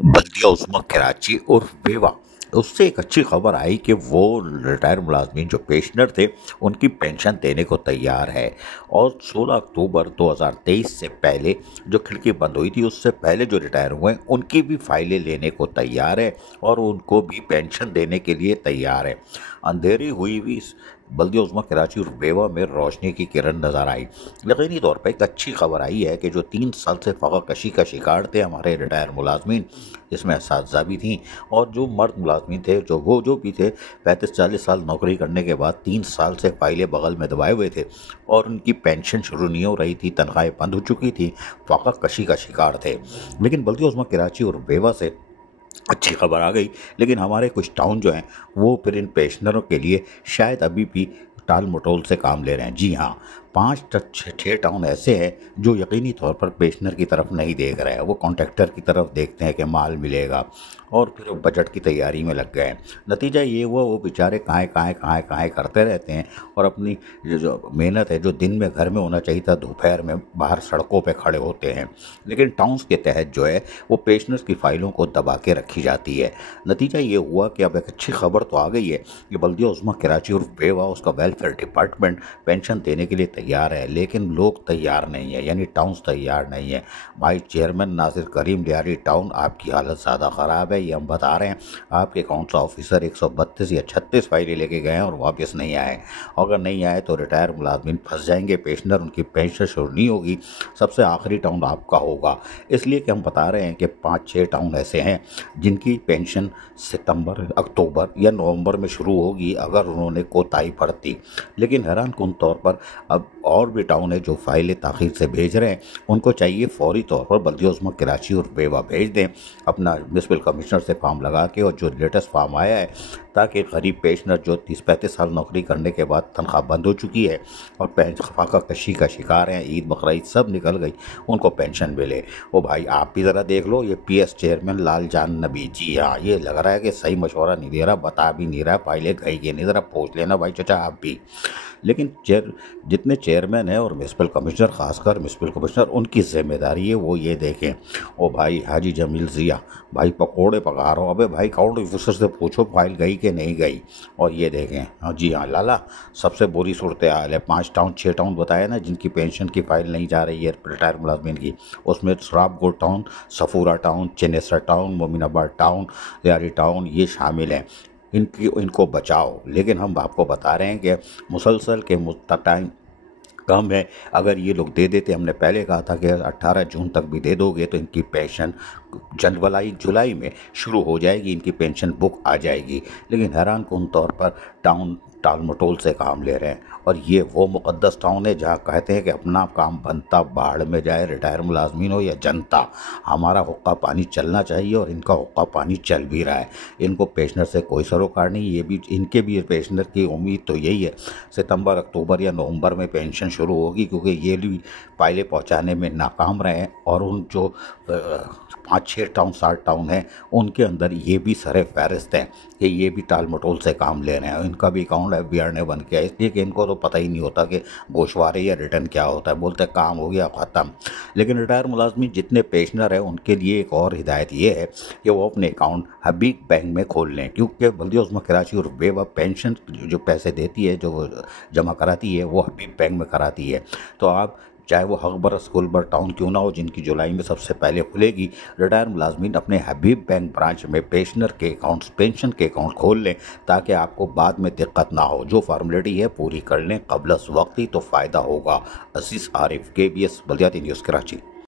बल्दिया उस्मा कराची और वेवा उससे एक अच्छी खबर आई कि वो रिटायर मुलाजमीन जो पेंशनर थे उनकी पेंशन देने को तैयार है। और 16 अक्टूबर 2023 से पहले जो खिड़की बंद हुई थी उससे पहले जो रिटायर हुए हैं उनकी भी फाइलें लेने को तैयार है और उनको भी पेंशन देने के लिए तैयार है। अंधेरी हुई हुई बल्दिया उस्मा कराची और वेवा में रोशनी की किरण नज़र आई। यकीनी तौर पर एक अच्छी खबर आई है कि जो 3 साल से फ़क़ा कशी का शिकार थे हमारे रिटायर मुलाजमीन, इसमें असातिज़ा भी थी और जो मर्द मुलाजमीन थे जो भी थे 35-40 साल नौकरी करने के बाद 3 साल से फाइलें बगल में दबाए हुए थे और उनकी पेंशन शुरू नहीं हो रही थी, तनख्वाहें बंद हो चुकी थी, फ़क़ा कशी का शिकार थे। लेकिन बल्दिया उस्मा कराची और वेवा से अच्छी खबर आ गई। लेकिन हमारे कुछ टाउन जो हैं वो फिर इन पेंशनरों के लिए शायद अभी भी टाल मटोल से काम ले रहे हैं। जी हाँ, 5-6 टाउन ऐसे हैं जो यकीनी तौर पर पेंशनर की तरफ नहीं देख रहे हैं, वो कॉन्ट्रैक्टर की तरफ देखते हैं कि माल मिलेगा और फिर वो बजट की तैयारी में लग गए हैं। नतीजा ये हुआ वो बेचारे कहाँ करते रहते हैं और अपनी जो मेहनत है जो दिन में घर में होना चाहिए था दोपहर में बाहर सड़कों पे खड़े होते हैं। लेकिन टाउन्स के तहत जो है वो पेंशनर्स की फाइलों को दबा के रखी जाती है। नतीजा ये हुआ कि अब एक अच्छी खबर तो आ गई है कि बल्दिया उस्मा कराची और वेवा उसका वेलफेयर डिपार्टमेंट पेंशन देने के लिए तैयार है, लेकिन लोग तैयार नहीं है, यानी टाउन्स तैयार नहीं है। भाई चेयरमैन नासिर करीम लियारी टाउन आपकी हालत ज़्यादा ख़राब है, ये हम बता रहे हैं। आपके काउंसिल ऑफिसर 132 या 36 फाइलें लेके गए हैं और वापस नहीं आए। अगर नहीं आए तो रिटायर मुलाजमीन फंस जाएंगे, पेंशनर उनकी पेंशन शुरू नहीं होगी, सबसे आखिरी टाउन आपका होगा। इसलिए कि हम बता रहे हैं कि 5-6 टाउन ऐसे हैं जिनकी पेंशन सितंबर, अक्टूबर या नवंबर में शुरू होगी अगर उन्होंने कोताही बरती। लेकिन हैरान कुन तौर पर अब और भी टाउन है जो फाइलें ताख़ीर से भेज रहे हैं, उनको चाहिए फौरी तौर पर बल्दिया उस्मा कराची और वेवा भेज दें अपना म्युनिसिपल कमिश्नर से फॉर्म लगा के। और जो लेटेस्ट फॉर्म आया है ताकि गरीब पेंशनर जो 30-35 साल नौकरी करने के बाद तनख्वाह बंद हो चुकी है और फ़ाका कशी का शिकार हैं, ईद बकरा ईद सब निकल गई, उनको पेंशन मिले। वो भाई आप भी ज़रा देख लो, ये PS चेयरमैन लालजान नबी, जी हाँ, ये लग रहा है कि सही मशवरा नहीं दे रहा, बता भी नहीं रहा, फाइलें गई कि नहीं, ज़रा पूछ लेना भाई चाचा आप भी। लेकिन जितने चेयरमैन हैं और म्युनिसिपल कमिश्नर, खासकर म्युनिसिपल कमिश्नर, उनकी जिम्मेदारी है वो ये देखें। ओ भाई हाजी जमील ज़िया, भाई पकोड़े पका रहा हो, अबे भाई अकाउंट ऑफिसर से पूछो फाइल गई कि नहीं गई। और ये देखें, हाँ जी हाँ लाला, सबसे बुरी सूरत हाल है। 5-6 टाउन बताया ना जिनकी पेंशन की फाइल नहीं जा रही है रिटायर मुलाजमीन की, उसमें Sohrabgoth town, Safoora town, Chanesar town, Mominabad town, Riyari town ये शामिल हैं। इनको बचाओ। लेकिन हम आपको बता रहे हैं कि मुसलसल के टाइम कम है। अगर ये लोग दे देते, हमने पहले कहा था कि 18 जून तक भी दे दोगे तो इनकी पेंशन जुलाई में शुरू हो जाएगी, इनकी पेंशन बुक आ जाएगी। लेकिन हैरान कुन तौर पर टाउन टाल मटोल से काम ले रहे हैं। और ये वो मुक़द्दस टाउन है जहाँ कहते हैं कि अपना काम बनता बाढ़ में जाए, रिटायर मुलाजमीन हो या जनता, हमारा हुक्का पानी चलना चाहिए और इनका हुक्का पानी चल भी रहा है। इनको पेंशनर से कोई सरोकार नहीं, ये भी इनके भी पेंशनर की उम्मीद तो यही है सितंबर, अक्टूबर या नवंबर में पेंशन शुरू होगी, क्योंकि ये भी फाइलें पहुँचाने में नाकाम रहे हैं। और उन जो 5-6 टाउन 7 टाउन हैं उनके अंदर ये भी सरे फहरिस्त हैं कि ये भी टाल मटोल से काम ले रहे हैं। इनका भी अकाउंट FBR ने बंद किया, इसलिए कि इनको तो पता ही नहीं होता कि गोशवारे या रिटर्न क्या होता है, बोलते काम हो गया ख़त्म। लेकिन रिटायर मुलाजमीन जितने पेंशनर हैं उनके लिए एक और हिदायत ये है कि वो अपने अकाउंट हबीब बैंक में खोल लें, क्योंकि बल्दिया उस्मा कराची और वेवा पेंशन जो पैसे देती है, जो जमा कराती है, वो हबीब बैंक में कराती है। तो आप चाहे वो हकबर स्कूलबर टाउन क्यों ना हो, जिनकी जुलाई में सबसे पहले खुलेगी, रिटायर मुलाजमीन अपने हबीब बैंक ब्रांच में पेंशनर के अकाउंट्स, पेंशन के अकाउंट खोल लें ताकि आपको बाद में दिक्कत ना हो। जो फार्मेलिटी है पूरी कर लें कबल वक्त ही तो फ़ायदा होगा। अजीज़ आरिफ, KBS बल्दियाती न्यूज़ कराची।